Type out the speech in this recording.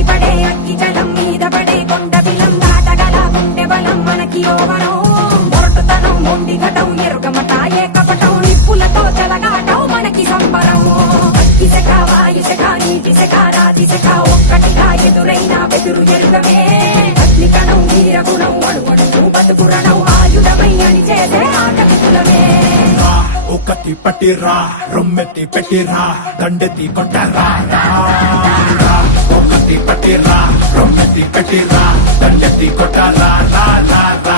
ఎగిసిపడే అగ్గి జలం మీద పడే కొండ బిలం దాటగల గుండె బలం మనకి ఓవరం మొరటుతనం మొండి ఘటం ఎరుగమట ఏకపటం నిప్పులతో చెలగాటం మనకి సంబరం ఇసక వాయుసక నీటిసక రాతిసక ఒక్కటిగా ఎదురైన బెదురు ఎరుగమే అగ్నికణం వీరగుణం అణువణువు బతుకురణం ఆయుధమై అని చేసే ఆటవికులమే ఒకటి పట్టిరా రొమ్మెత్తి పెట్టిరా దండెత్తి కొట్టరా ఒకటి పట్టిరా రొమ్మెత్తి పెట్టిరా దండెత్తి కొట్టరా రా రా రా